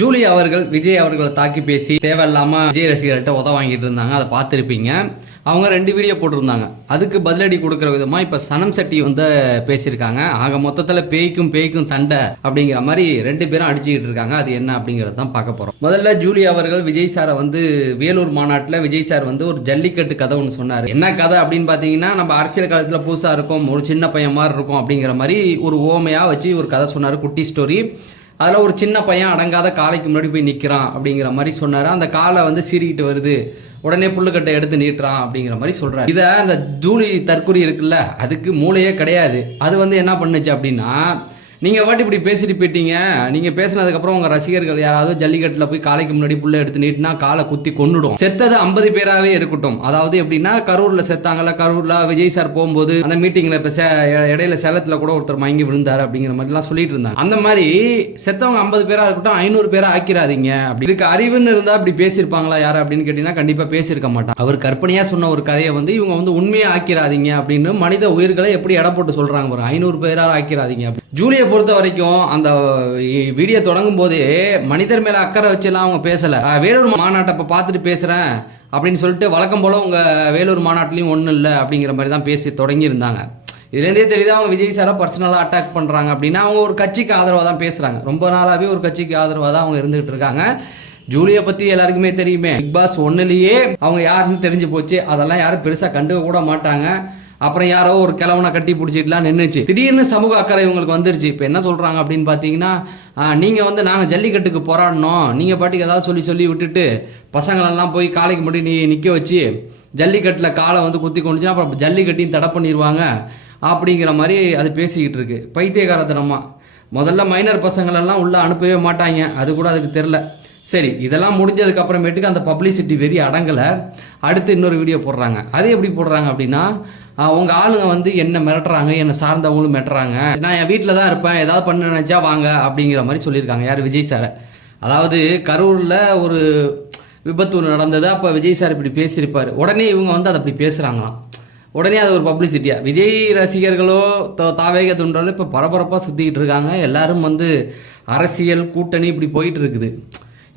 Julie அவர்கள் விஜய் அவர்களை தாக்கி பேசி தேவையில்லாம விஜய் ரசிகர்கள்ட்ட உத வாங்கிட்டு இருந்தாங்க. அதை பார்த்துருப்பீங்க. அவங்க 2 வீடியோ போட்டிருந்தாங்க. அதுக்கு பதிலடி கொடுக்குற விதமா இப்ப சனம் செட்டி வந்து பேசியிருக்காங்க. ஆக மொத்தத்துல பேய்க்கும் சண்டை அப்படிங்கிற மாதிரி 2 பேரும் அடிச்சுக்கிட்டு இருக்காங்க. அது என்ன அப்படிங்கறத தான் பார்க்க போறோம். முதல்ல ஜூலி அவர்கள் விஜய் சாரை வந்து வேலூர் மாநாட்டில் விஜய் சார் வந்து ஒரு ஜல்லிக்கட்டு கதை ஒன்று சொன்னார். என்ன கதை அப்படின்னு பார்த்தீங்கன்னா, நம்ம அரசியல் காலத்துல புதுசா இருக்கும், ஒரு சின்ன பையன் மாதிரி இருக்கும் அப்படிங்கிற மாதிரி ஒரு ஓமையா வச்சு ஒரு கதை சொன்னார். குட்டி ஸ்டோரி. அதில் ஒரு சின்ன பையன் அடங்காத காலைக்கு முன்னாடி போய் நிற்கிறான் அப்படிங்கிற மாதிரி சொன்னார். அந்த காலை வந்து சீறிக்கிட்டு வருது, உடனே புல்லுக்கட்டை எடுத்து நீட்டுறான் அப்படிங்கிற மாதிரி சொல்கிறார். இதை அந்த ஜூலி தற்கொலை இருக்குல்ல, அதுக்கு மூளையே கிடையாது. அது வந்து என்ன பண்ணுச்சு அப்படின்னா, நீங்கள் வாட்டி இப்படி பேசிட்டு போயிட்டீங்க, நீங்கள் பேசினதுக்கப்புறம் உங்கள் ரசிகர்கள் யாராவது ஜல்லிக்கட்டில் போய் காலைக்கு முன்னாடி புல்லை எடுத்து நீட்டினா காலை குத்தி கொண்டுடும். செத்தது 50 பேராகவே இருக்கட்டும். அதாவது எப்படின்னா, கரூரில் செத்தாங்கல்ல, கரூரில் விஜய் சார் போகும்போது அந்த மீட்டிங்கில் இப்போ இடையில சேலத்தில் கூட ஒருத்தர் மயங்கி விழுந்தார் அப்படிங்கிற மாதிரிலாம் சொல்லிட்டு இருந்தாங்க. அந்த மாதிரி செத்தவங்க 50 பேராக இருக்கட்டும், 500 பேராக ஆக்கிறாதீங்க. அப்படி இதுக்கு அறிவுன்னு இருந்தால் அப்படி பேசியிருப்பாங்களா யார் அப்படின்னு கேட்டிங்கன்னா, கண்டிப்பாக பேசியிருக்க மாட்டான். அவர் கற்பனையாக சொன்ன ஒரு கதையை வந்து இவங்க வந்து உண்மையாக ஆக்கிறாதீங்க அப்படின்னு மனித உயிர்களை எப்படி எடை போட்டு சொல்கிறாங்க பாருங்க. 500 பேராக ஆக்கிறாதீங்க அப்படி. ஜூலியை பொறுத்த வரைக்கும் அந்த வீடியோ தொடங்கும் போதே மனிதர் மேல அக்கறை வச்செல்லாம் அவங்க பேசல. வேலூர் மாநாட்டை இப்போ பார்த்துட்டு பேசுறேன் அப்படின்னு சொல்லிட்டு வழக்கம் போல உங்க வேலூர் மாநாட்டிலையும் ஒன்றும் இல்லை அப்படிங்கிற மாதிரி தான் பேசி தொடங்கி இருந்தாங்க. இதுலேருந்தே தெரியுது அவங்க விஜய் சாரை பர்சனலாக அட்டாக் பண்ணுறாங்க அப்படின்னா அவங்க ஒரு கட்சிக்கு ஆதரவாக தான் பேசுகிறாங்க. ரொம்ப நாளாகவே ஒரு கட்சிக்கு ஆதரவாக தான் அவங்க இருந்துகிட்டு இருக்காங்க. ஜூலியை பற்றி எல்லாருக்குமே தெரியுமே. பிக் பாஸ் 1லேயே அவங்க யாருன்னு தெரிஞ்சு போச்சு. அதெல்லாம் யாரும் பெருசாக கண்டுக்க கூட மாட்டாங்க. அப்புறம் யாரோ ஒரு கிழவனை கட்டி பிடிச்சிட்டுலாம் நின்றுச்சு. திடீர்னு சமூக அக்கறை இவங்களுக்கு வந்துருச்சு. இப்போ என்ன சொல்கிறாங்க அப்படின்னு பார்த்தீங்கன்னா, நீங்கள் வந்து நாங்கள் ஜல்லிக்கட்டுக்கு போராடணும், நீங்கள் பாட்டுக்கு ஏதாவது சொல்லி விட்டுட்டு பசங்களெல்லாம் போய் காலைக்கு முன்னாடி நிற்க வச்சு ஜல்லிக்கட்டில் காலை வந்து குத்தி கொண்டுச்சுன்னா அப்புறம் ஜல்லிக்கட்டையும் தடை பண்ணிடுவாங்க அப்படிங்கிற மாதிரி அது பேசிக்கிட்டு இருக்கு. பைத்தியகாரத்தனமா. முதல்ல மைனர் பசங்களெல்லாம் உள்ளே அனுப்பவே மாட்டாங்க, அது கூட அதுக்கு தெரில. சரி, இதெல்லாம் முடிஞ்சதுக்கு அப்புறமேட்டுக்கு அந்த பப்ளிசிட்டி வெறி அடங்கலை. அடுத்து இன்னொரு வீடியோ போடுறாங்க. அது எப்படி போடுறாங்க அப்படின்னா, உங்கள் ஆளுங்க வந்து என்ன மிரட்டுறாங்க, என்னை சார்ந்தவங்களும் மிரட்டுறாங்க, நான் என் வீட்டில் தான் இருப்பேன், ஏதாவது பண்ண நினச்சா வாங்க அப்படிங்கிற மாதிரி சொல்லியிருக்காங்க. யார்? விஜய் சாரை. அதாவது கரூரில் ஒரு விபத்து நடந்தது. அப்போ விஜய் சார் இப்படி பேசியிருப்பார். உடனே இவங்க வந்து அதை அப்படி பேசுகிறாங்களாம். உடனே அது ஒரு பப்ளிசிட்டியாக விஜய் ரசிகர்களோ தாவேக தொண்டர்களோ இப்போ பரபரப்பாக சுற்றிக்கிட்டு இருக்காங்க. எல்லாரும் வந்து அரசியல் கூட்டணி இப்படி போயிட்டு இருக்குது.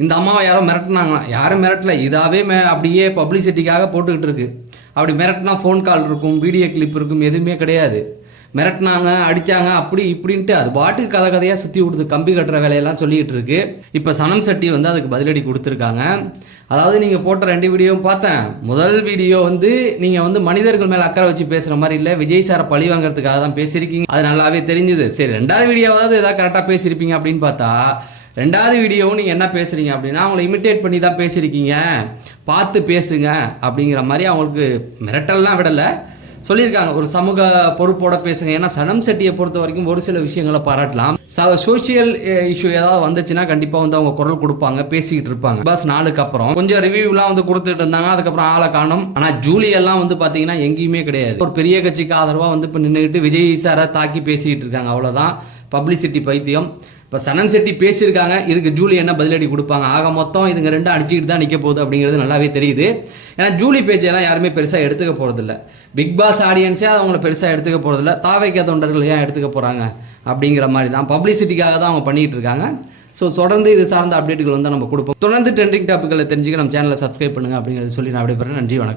இந்த அம்மாவை யாரோ மிரட்டினாங்களாம். யாரும் மிரட்டல, இதாகவே அப்படியே பப்ளிசிட்டிக்காக போட்டுக்கிட்டு இருக்கு. அப்படி மிரட்டினா ஃபோன் கால் இருக்கும், வீடியோ கிளிப் இருக்கும், எதுவுமே கிடையாது. மிரட்டினாங்க, அடித்தாங்க, அப்படி இப்படின்ட்டு அது பாட்டுக்கு கதையாக சுற்றி விடுது. கம்பி கட்டுற வேலையெல்லாம் சொல்லிக்கிட்டு இருக்கு. இப்போ சனம் செட்டி வந்து அதுக்கு பதிலடி கொடுத்துருக்காங்க. அதாவது நீங்கள் போட்ட 2 வீடியோவும் பார்த்தேன். முதல் வீடியோ வந்து நீங்கள் வந்து மனிதர்கள் மேலே அக்கறை வச்சு பேசுகிற மாதிரி இல்லை, விஜய் சாரை பழி வாங்குறதுக்காக தான் பேசியிருக்கீங்க. அது நல்லாவே தெரிஞ்சுது. சரி, 2வது வீடியோவாவது ஏதாவது கரெக்டாக பேசியிருப்பீங்க அப்படின்னு பார்த்தா, 2வது வீடியோவும் நீங்கள் என்ன பேசுகிறீங்க அப்படின்னா, அவங்கள இமிட்டேட் பண்ணி தான் பேசியிருக்கீங்க, பார்த்து பேசுங்க அப்படிங்கிற மாதிரி அவங்களுக்கு மிரட்டல்லாம் விடலை, சொல்லியிருக்காங்க. ஒரு சமூக பொறுப்போட பேசுங்க. ஏன்னா சனம் செட்டியை பொறுத்த வரைக்கும் ஒரு சில விஷயங்களை பாராட்டலாம். சோசியல் இஷ்யூ ஏதாவது வந்துச்சுன்னா கண்டிப்பாக வந்து அவங்க குரல் கொடுப்பாங்க, பேசிக்கிட்டு இருப்பாங்க. பாஸ் 4க்கு அப்புறம் கொஞ்சம் ரிவ்யூலாம் வந்து கொடுத்துட்டு இருந்தாங்க. அதுக்கப்புறம் ஆளை காணும். ஆனால் ஜூலி எல்லாம் வந்து பார்த்தீங்கன்னா எங்கேயுமே கிடையாது. ஒரு பெரிய கட்சிக்கு ஆதரவாக வந்து இப்போ நின்றுக்கிட்டு விஜய் சாரை தாக்கி பேசிக்கிட்டு இருக்காங்க. அவ்வளோதான், பப்ளிசிட்டி பைத்தியம். இப்போ சனம் செட்டி பேசியிருக்காங்க. இதுக்கு ஜூலி என்ன பதிலடி கொடுப்பாங்க? ஆக மொத்தம் இதுங்க 2 அடிச்சுக்கிட்டு தான் நிற்க போகுது அப்படிங்கிறது நல்லாவே தெரியுது. ஏன்னா ஜூலி பேச்செல்லாம் யாருமே பெருசாக எடுத்துக்க போகிறதில்ல. பிக் பாஸ் ஆடியன்ஸே அவங்கள பெருசாக எடுத்துக்க போகிறதில்ல. தாவேக தொண்டர்கள் ஏன் எடுத்துக்க போகிறாங்க அப்படிங்கிற மாதிரி தான் பப்ளிசிட்டிக்காக தான் அவங்க பண்ணிகிட்டு இருக்காங்க. ஸோ தொடர்ந்து இது சார்ந்த அப்டேட்டுகள் வந்து நம்ம கொடுப்போம். தொடர்ந்து ட்ரெண்டிங் டாப்பிக்களை தெரிஞ்சுக்க நம்ம சேனலை சப்ஸ்கிரைப் பண்ணுங்கள் அப்படிங்கிறத சொல்லி நான் விடைபெறேன். நன்றி, வணக்கம்.